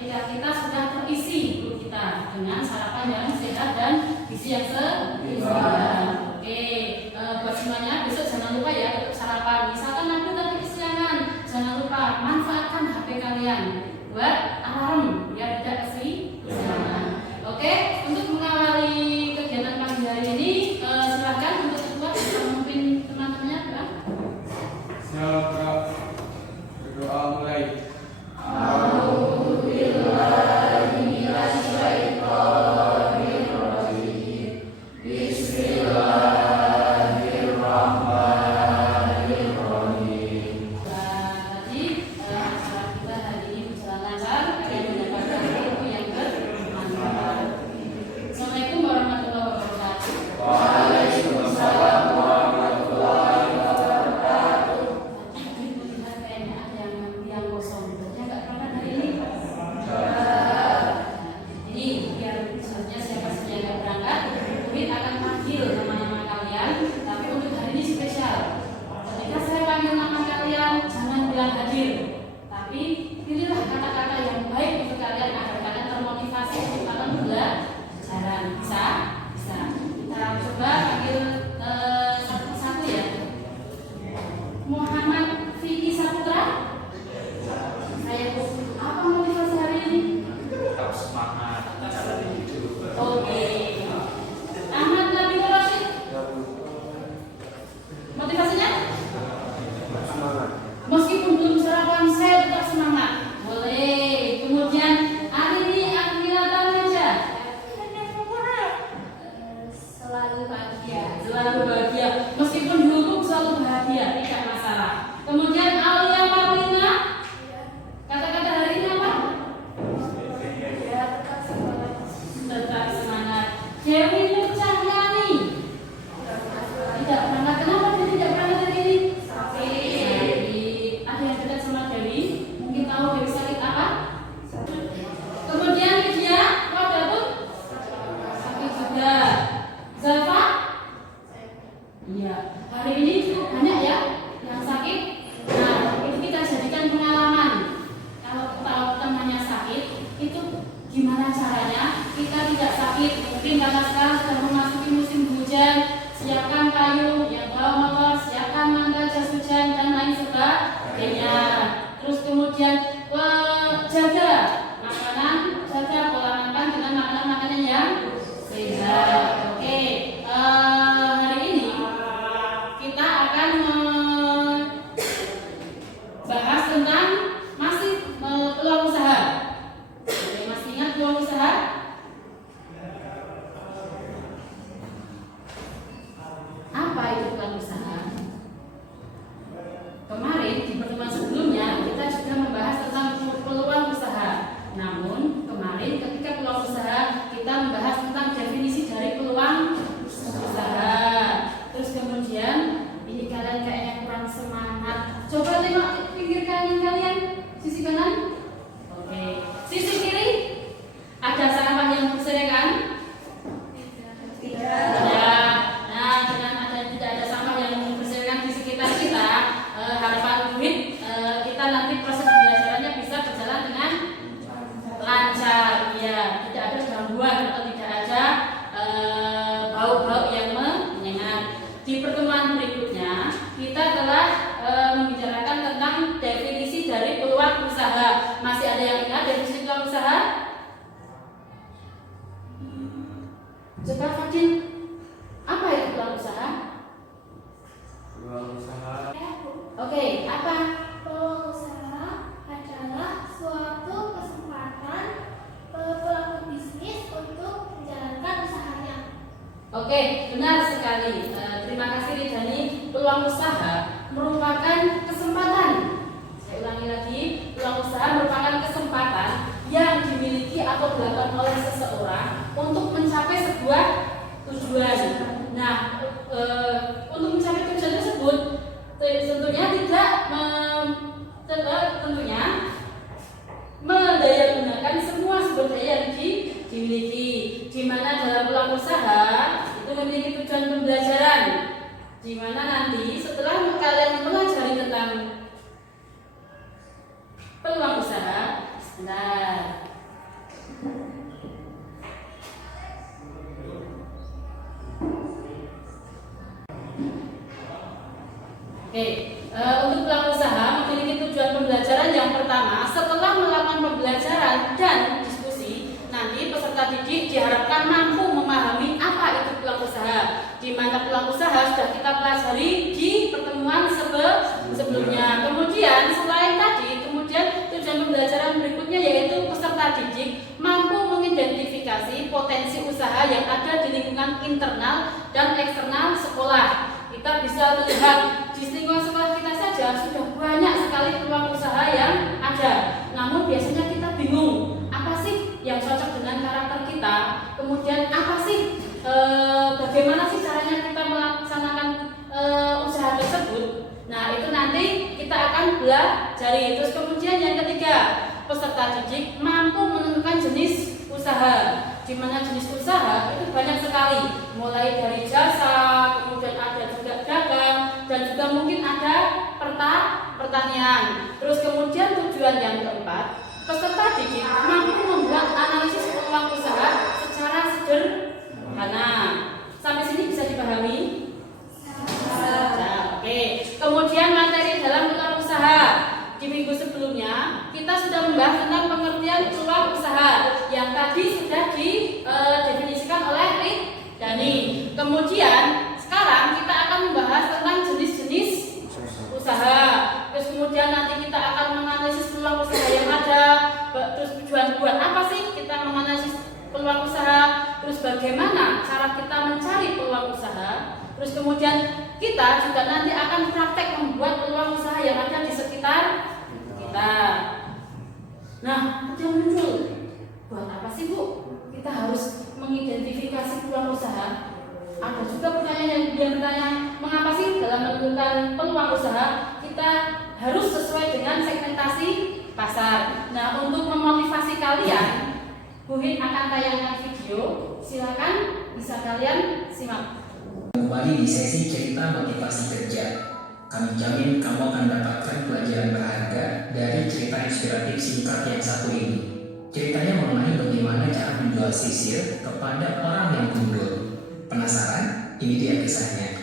ketika kita sudah terisi perut kita dengan sarapan yang sehat dan gizi yang seimbang. Oke, buat semuanya besok jangan lupa ya untuk sarapan. Misalkan nanti tadi kesiangan, jangan lupa manfaatkan HP kalian buat alarm biar tidak kesiangan. Oke, untuk mengawali kegiatan pagi hari ini, silakan untuk ketua bisa memimpin teman-temannya doa. Silakan berdoa mulai. Oke, benar sekali. Terima kasih Ridhani. Peluang usaha merupakan kesempatan. Saya ulangi lagi, peluang usaha merupakan kesempatan yang dimiliki atau dilakukan oleh seseorang untuk mencapai sebuah tujuan. Nah, untuk mencapai tujuan tersebut tentunya tentunya mendayagunakan semua sumber daya yang dimiliki. Di mana dalam peluang usaha itu memiliki tujuan pembelajaran, di mana nanti setelah kalian mempelajari tentang peluang usaha, sebentar. Oke, untuk pelaku usaha memiliki tujuan pembelajaran yang pertama. Setelah melakukan pembelajaran dan diskusi, nanti peserta didik diharapkan mampu memahami apa itu pelaku usaha, di mana pelaku usaha sudah kita pelajari di pertemuan sebelumnya. Kemudian selain tadi, kemudian tujuan pembelajaran berikutnya yaitu peserta didik mampu mengidentifikasi potensi usaha yang ada di lingkungan internal dan eksternal sekolah. Kita bisa melihat di lingkungan sekolah kita saja sudah banyak sekali peluang usaha yang ada. Namun biasanya kita bingung, apa sih yang cocok dengan karakter kita? Kemudian apa sih bagaimana sih caranya kita melaksanakan usaha tersebut? Nah, itu nanti kita akan pelajari. Terus kemudian yang ketiga, peserta didik mampu menentukan jenis usaha, di mana jenis usaha itu banyak sekali, mulai dari jasa, kemudian ada juga dagang, dan juga mungkin ada pertanian. Terus kemudian tujuan yang keempat, peserta didik mampu membuat analisis peluang usaha secara sederhana. Sampai sini bisa dipahami? Oke. Kemudian materi dalam peluang usaha. Di minggu sebelumnya kita sudah membahas tentang pengertian peluang usaha yang tadi sudah didefinisikan oleh Dani. Kemudian sekarang kita akan membahas tentang jenis-jenis usaha. Terus kemudian nanti kita akan menganalisis peluang usaha yang ada. Terus tujuan buat apa sih kita menganalisis peluang usaha? Terus bagaimana cara kita mencari peluang usaha? Terus kemudian kita juga nanti akan praktek membuat peluang usaha yang ada di sekitar kita. Nah, yang muncul, buat apa sih Bu? Kita harus mengidentifikasi peluang usaha. Ada juga pertanyaan yang bertanya, mengapa sih dalam menentukan peluang usaha kita harus sesuai dengan segmentasi pasar? Nah, untuk memotivasi kalian, Bu Hin akan tayangkan video. Silakan bisa kalian simak. Kembali di sesi cerita motivasi kerja. Kami jamin kamu akan mendapatkan pelajaran berharga dari cerita inspiratif singkat yang satu ini. Ceritanya mengenai bagaimana cara menjual sisir kepada orang yang gundul. Penasaran? Ini dia kisahnya.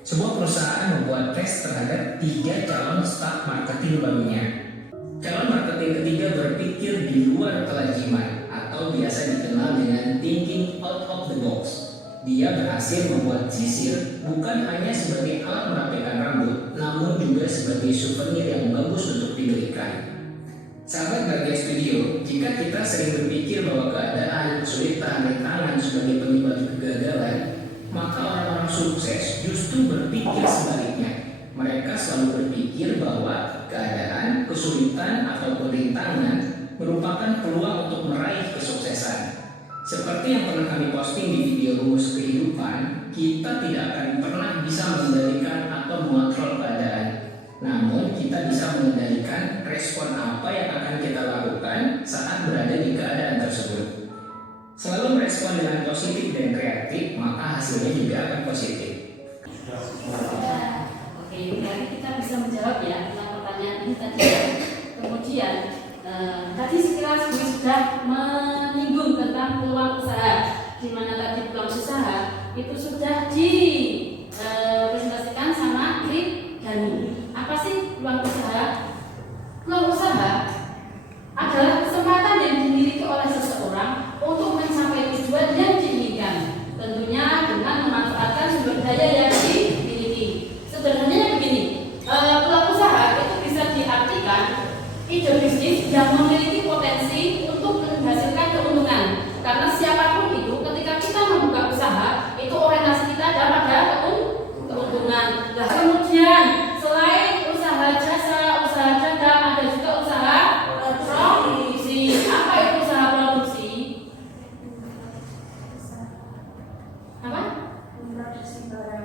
Sebuah perusahaan membuat tes terhadap 3 calon staf marketing barunya. Calon marketing ketiga berpikir di luar kelaziman atau biasa dikenal dengan thinking out of the box. Dia berhasil membuat sisir bukan hanya sebagai alat merapikan rambut, namun juga sebagai souvenir yang bagus untuk diberikan. Sahabat Bagai Studio, jika kita sering berpikir bahwa keadaan, kesulitan, rintangan sebagai penyebab kegagalan, maka orang-orang sukses justru berpikir sebaliknya. Mereka selalu berpikir bahwa keadaan, kesulitan, ataupun rintangan merupakan peluang untuk meraih kesuksesan. Seperti yang pernah kami posting di video rumus kehidupan, kita tidak akan pernah bisa mengendalikan atau mengontrol keadaan. Namun, kita bisa mengendalikan respon apa yang akan kita lakukan saat berada di keadaan tersebut. Selalu merespon dengan positif dan kreatif, maka hasilnya juga akan positif. Oke, jadi kita bisa menjawab ya tentang pertanyaan ini tadi. Kemudian tadi sekilas gue sudah menyinggung tentang peluang usaha, di mana tadi peluang usaha itu sudah dipresentasikan sama Dani. Apa sih peluang usaha? Peluang usaha adalah kesempatan yang dimiliki oleh seseorang untuk mencapai tujuan yang diinginkan, tentunya dengan memanfaatkan sumber daya yang dimiliki. Sederhananya begini, peluang usaha itu bisa diartikan ide bisnis yang memiliki potensi untuk menghasilkan keuntungan. Karena siapapun itu, ketika kita membuka usaha, itu orientasi kita pada keuntungan. Nah, kemudian selain usaha jasa, usaha dagang, ada juga usaha produksi. Apa itu usaha produksi? Apa?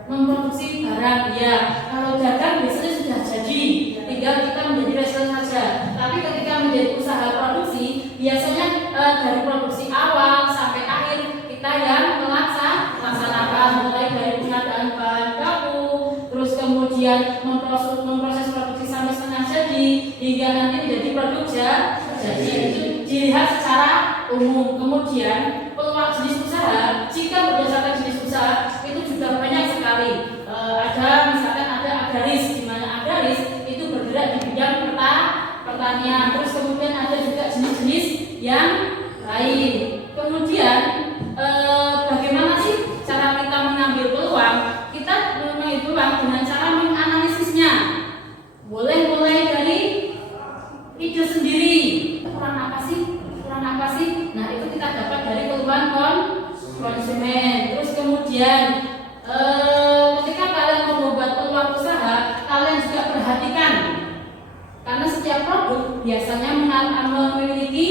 Memproduksi barang. Ya, kalau dagang biasanya sudah jadi, tinggal kita menjadi reseller saja. Tapi ketika menjadi usaha produksi, biasanya dari produksi awal sampai akhir kita yang melaksanakan, mulai dari pengadaan bahan baku, terus kemudian memproses produksi sampai setengah jadi, hingga nanti menjadi produk jadi. Itu dilihat secara umum. Kemudian peluang jenis usaha, jika berdasarkan jenis usaha itu juga banyak sekali. Ada misalkan ada agraris, kalian. Terus kemudian ada juga jenis-jenis yang lain. Kemudian bagaimana sih cara kita mengambil peluang? Kita mengambil peluang dengan cara menganalisisnya. Boleh mulai dari ide sendiri. Kurang apa sih? Nah, itu kita dapat dari keluhan konsumen. Terus kemudian ketika kalian membuat peluang usaha, kalian juga perhatikan, karena setiap produk biasanya memiliki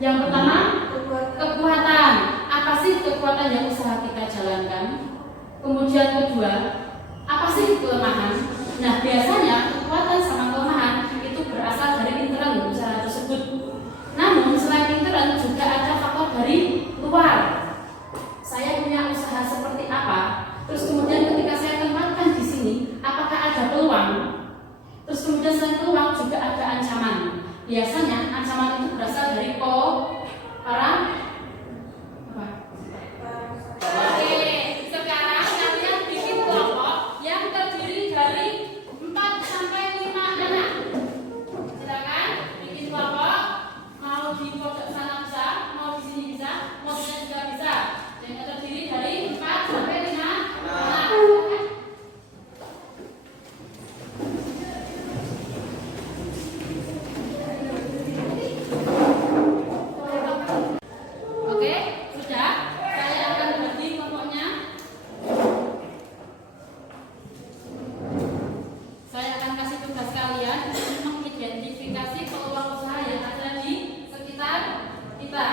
yang pertama kekuatan. Apa sih kekuatan yang usaha kita jalankan? Kemudian kedua, apa sih kelemahan? Nah, biasanya kekuatan sama kelemahan itu berasal dari internal usaha tersebut. Namun selain internal juga ada faktor dari luar. Saya punya usaha seperti apa? Terus kemudian ketika saya tempatkan di sini, apakah ada peluang? Terus kemudian selain peluang juga ada ancaman. Biasanya ancaman itu berasal dari para apa? Oke, sekarang kalian bikin kelompok yang terdiri dari 4 sampai 5 anak. Silakan bikin kelompok. Mau di pojok sana bisa, mau di sini bisa, mau di sini juga bisa. Yang terdiri dari 4 sampai 5 anak. Oke, sudah. Saya akan bagi kelompoknya. Saya akan kasih tugas kalian untuk mengidentifikasi peluang usaha yang ada di sekitar kita.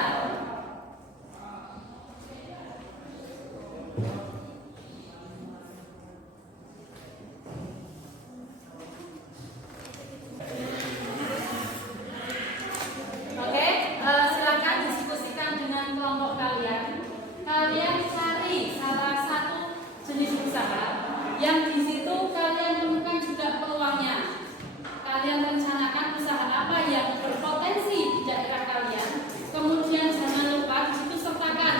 Oke, silakan diskusikan dengan kelompok kalian. Kalian cari salah satu jenis usaha yang di situ kalian temukan juga peluangnya. Kalian rencanakan usaha apa yang berpotensi di daerah kalian. Kemudian jangan lupa di situ sertakan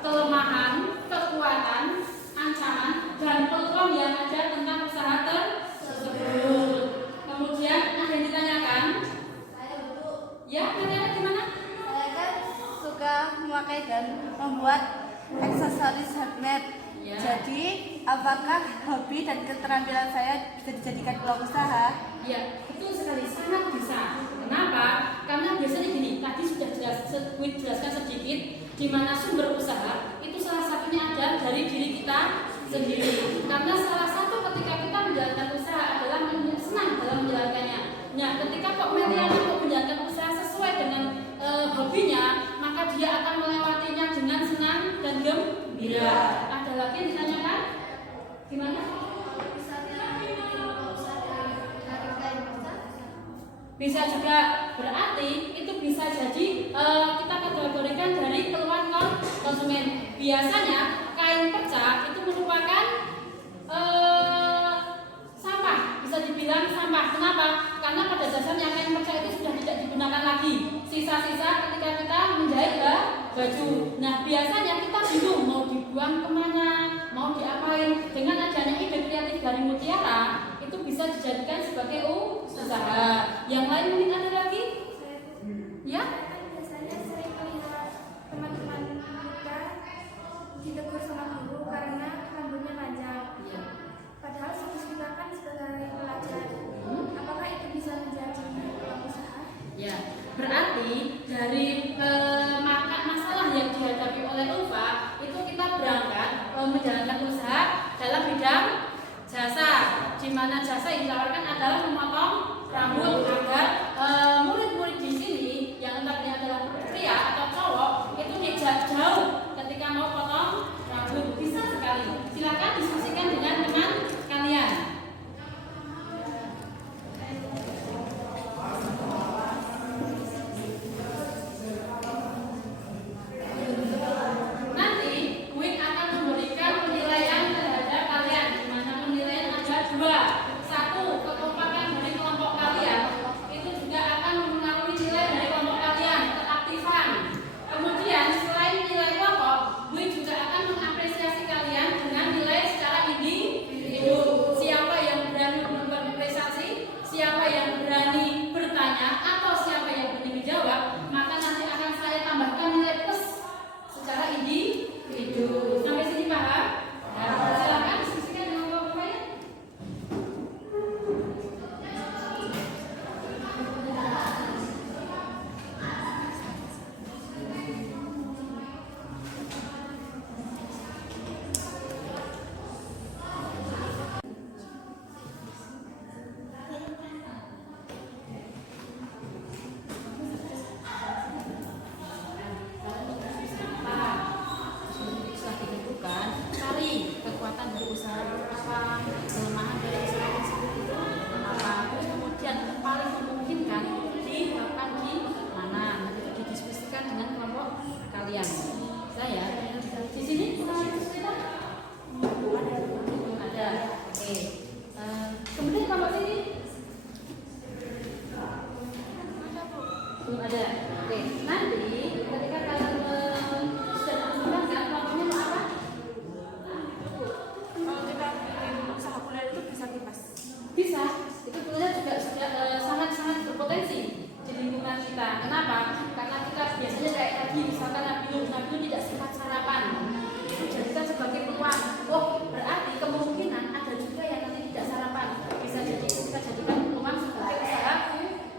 kelemahan, kekuatan, ancaman, dan peluang yang ada tentang usaha tersebut. Kemudian ada yang ditanyakan? Ya, pertanyaannya gimana? Saya kan suka memakai dan membuat aksesoris handmade. Ya. Jadi, apakah hobi dan keterampilan saya bisa dijadikan peluang usaha? Ya, betul sekali, sangat bisa. Kenapa? Karena biasanya gini, tadi sudah jelaskan sedikit di mana sumber usaha itu salah satunya ada dari diri kita sendiri. Karena salah satu ketika kita menjalankan usaha adalah senang dalam menjalankannya. Nah, ketika kok Meliana menjalankan usaha sesuai dengan hobinya, maka dia akan melewatinya dengan senang dan gembira. Ada lagi yang ditanyakan? Gimana? Bisa juga, berarti itu bisa jadi kita kategorikan dari keluhan konsumen. Biasanya kain pecah itu merupakan sampah, bisa dibilang sampah. Kenapa? Karena pada dasarnya kain pecah itu sudah tidak digunakan lagi. Sisa-sisa ketika kita menjahit baju. Nah, biasanya kita bingung mau dibuang kemana, mau diapain. Dengan adanya ide kreatif dari Mutiara, itu bisa dijadikan sebagai usaha. Yang lain mungkin ada lagi? Ya? Biasanya sering melihat teman-teman kita ditegur sama guru karena rambutnya panjang. Ya. Padahal fokus kita kan sebagai pelajar. Apakah itu bisa menjadi peluang usaha? Ya, berarti dari masalah yang dihadapi oleh Ulfa itu kita berangkat menjalankan usaha dalam bidang jasa, di mana jasa yang ditawarkan adalah memotong rambut agar murid-murid di sini yang entahnya adalah pria atau cowok itu tidak jauh ketika mau potong rambut. Bisa sekali. Silakan diskusikan dengan teman kalian. Nanti Win akan memberikan penilaian terhadap kalian, di mana penilaian ada 2. 1, kekompakan dari kelompok kalian itu juga akan kalian. Saya di sini pernah kesulitan? Ada. Oke. Kemudian kelompok sini belum ada. Oke. Nanti ketika kalian sudah mengembangkan kelompoknya mau apa? Kalau kita bikin usaha kuliner itu bisa kipas. Bisa. Itu sebenarnya juga sudah sangat-sangat berpotensi di lingkungan kita. Kenapa? Karena kita biasanya kayak tadi misalkan Nabil tidak sempat sarapan. Itu jadikan sebagai peluang. Oh, berarti kemungkinan ada juga yang nanti tidak sarapan. Bisa jadi kita jadikan peluang sebagai usaha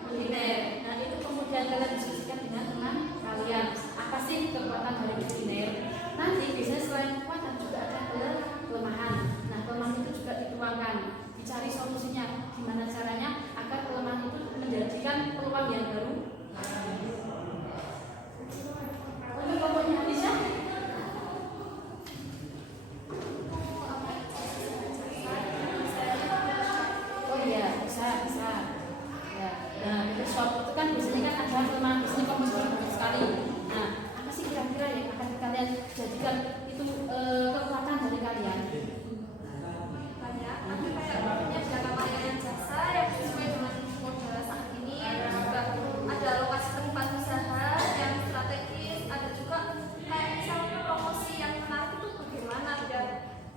kuliner. Nah, itu kemudian kalian diskusikan dengan teman kalian. Apa sih kekuatan dari kuliner? Nanti biasanya selain kekuatan juga ada kelemahan. Nah, kelemahan itu juga dituangkan. Dicari solusinya. Gimana caranya agar kelemahan itu menjadikan peluang yang baru. Untuk kelompoknya bisa? Oh iya, bisa. Ya. Nah, itu shop itu kan biasanya kan ada kelemahan, biasanya komputer banyak sekali. Nah, apa sih kira-kira yang akan kalian jadikan itu kekuatan dari kalian? Banyak, tapi kayak jasa layanan jasa yang sesuai dengan modal saat ini, juga ada lokasi tempat usaha yang strategis, ada juga kayak misalnya promosi yang menarik itu bagaimana biar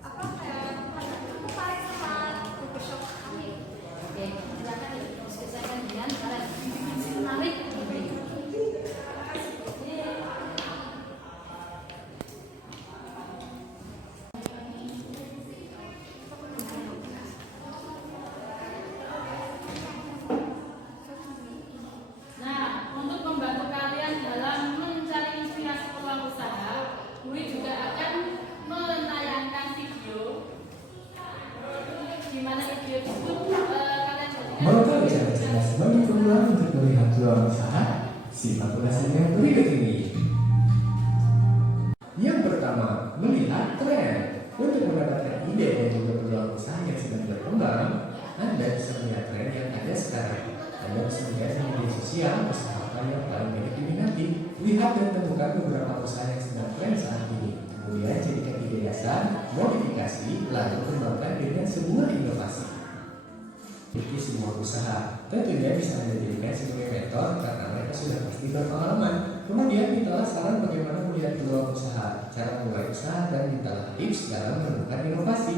apa kayak tertarik sama workshop kami. Oke, silakan diselesaikan dengan cara menarik. Nah, untuk membantu kalian dalam mencari inspirasi peluang usaha, Dwi juga akan menayangkan video di mana video tersebut kalian jadikan. Mau tahu cara-cara sebagai pemula untuk melihat peluang usaha? Simak ulasannya berikut ini. Yang pertama, melihat tren. Untuk mendapatkan ide dan juga peluang usaha yang sedang berkembang, Anda bisa melihat tren yang ada sekarang. Anda bisa melihat di media sosial usaha apa yang paling banyak diminati. Lihat dan temukan beberapa usaha yang sedang tren saat ini. Kemudian jadikan ide dasar, modifikasi, lalu kembangkan dengan sebuah inovasi. Memiliki sebuah usaha, tentunya bisa Anda jadikan sebagai mentor karena mereka sudah pasti berpengalaman. Kemudian mintalah saran bagaimana melihat peluang usaha, cara memulai usaha, dan mintalah tips dalam menemukan inovasi.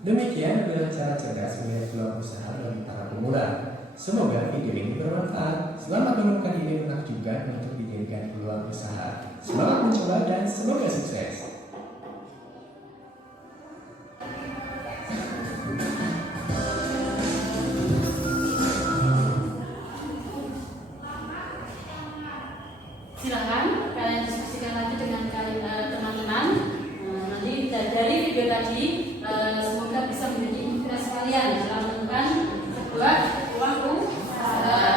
Demikian adalah cara cerdas melihat peluang usaha bagi para pemula. Semoga video ini bermanfaat. Selamat menemukan ide menakjubkan untuk dijadikan peluang usaha. Semangat mencoba dan semoga sukses. Silakan kalian diskusikan lagi dengan teman-teman. Nanti dari video tadi semoga bisa menjadi inspirasi kalian dalam menemukan sebuah peluang usaha.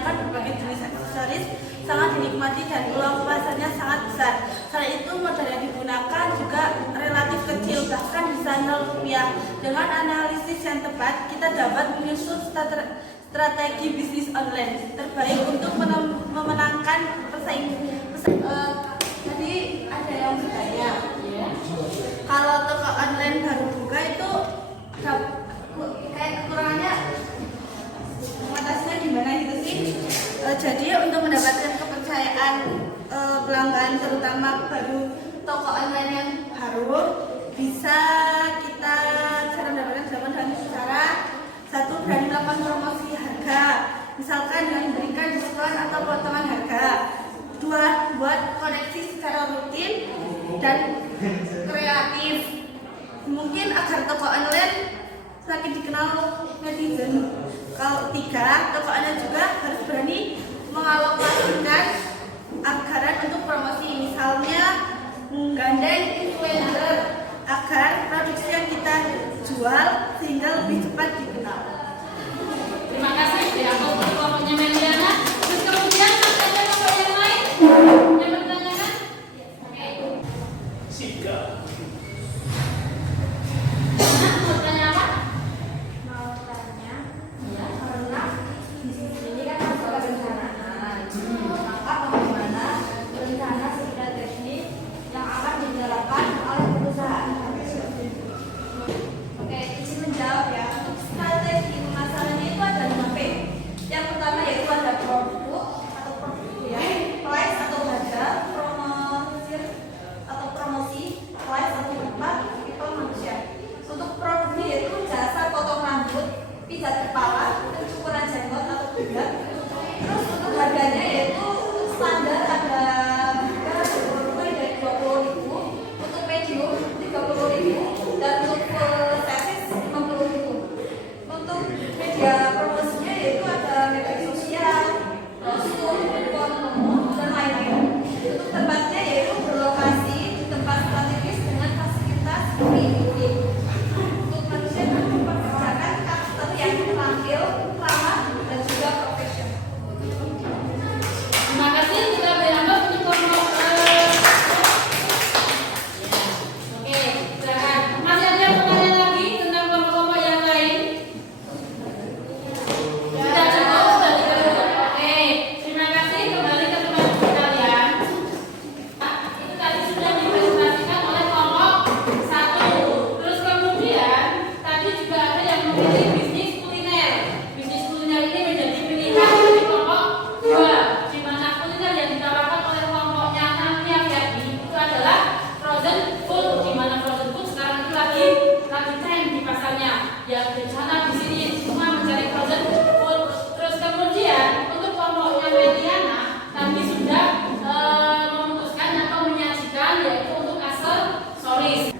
menyediakan berbagai jenis aksesoris sangat dinikmati dan peluang pasarnya sangat besar. Selain itu, modal yang digunakan juga relatif kecil, bahkan bisa Rp0. Dengan analisis yang tepat, kita dapat menyusun strategi bisnis online terbaik untuk memenangkan persaingan. Jadi ada yang bertanya, kalau toko online baru buka itu kayak kekurangannya mengatasinya gimana gitu sih? Jadi untuk mendapatkan kepercayaan pelanggan, terutama baru toko online yang baru, bisa kita cara mendapatkan dengan cara satu, berani melakukan promosi harga, misalkan dengan memberikan diskon atau potongan harga. Dua, buat koneksi secara rutin dan kreatif, mungkin agar toko online semakin dikenal netizen. Kalau tiga, toko online juga harus berani mengalokasikan anggaran untuk promosi, misalnya menggandeng influencer agar produksi yang kita jual sehingga lebih cepat dikenal. Terima kasih ya untuk kelompoknya Meliana. Terus kemudian masih ada kelompok yang lain yang bertanyakan? Oke. Sika. Nah, mau tanya apa? Mau tanya, Iya. karena bisnis ini kan harus ada perencanaan. Maka bagaimana rencana secara teknis yang akan dijalankan oleh perusahaan? Oke, izin menjawab ya. Untuk strategi pemasarannya itu ada 5P. Yang pertama yaitu ada produk atau produk ya, price atau harga, promosi, price atau tempat, people manusia. Untuk produknya yaitu jasa potong rambut, pijat kepala, pencukuran jenggot atau bedak. Terus untuk harganya yaitu untuk standar ada mulai dari 20.000, untuk medium 30.000, dan untuk full service 50.000. Untuk media promosinya yaitu ada media sosial, brosur, kupon, dan lain-lain. Untuk tempatnya yaitu berlokasi di tempat strategis dengan fasilitas unik. Untuk manusia mempekerjakan karakter yang terampil, ramah, dan juga profesional. Terima kasih, kita beri nambah untuk kelompok. Oke, silakan. Masih ada pertanyaan lagi tentang kelompok-kelompok yang lain? Sudah cukup, sudah cukup. Oke, terima kasih. Kembali ke tempat kalian. Itu tadi sudah dipresentasikan oleh kelompok 1. Terus kemudian tadi juga ada yang memilih bisnis kuliner. Bisnis kuliner ini menjadi pilihan dari kelompok 2, di mana kuliner yang ditawarkan oleh kelompoknya Nania Fiatri itu adalah frozen food, di mana frozen food sekarang itu lagi tren di pasarnya. Yang rencana di sini semua mencari frozen food. Terus kemudian untuk kelompoknya Meliana tadi sudah memutuskan atau menyajikan yaitu untuk aksesoris.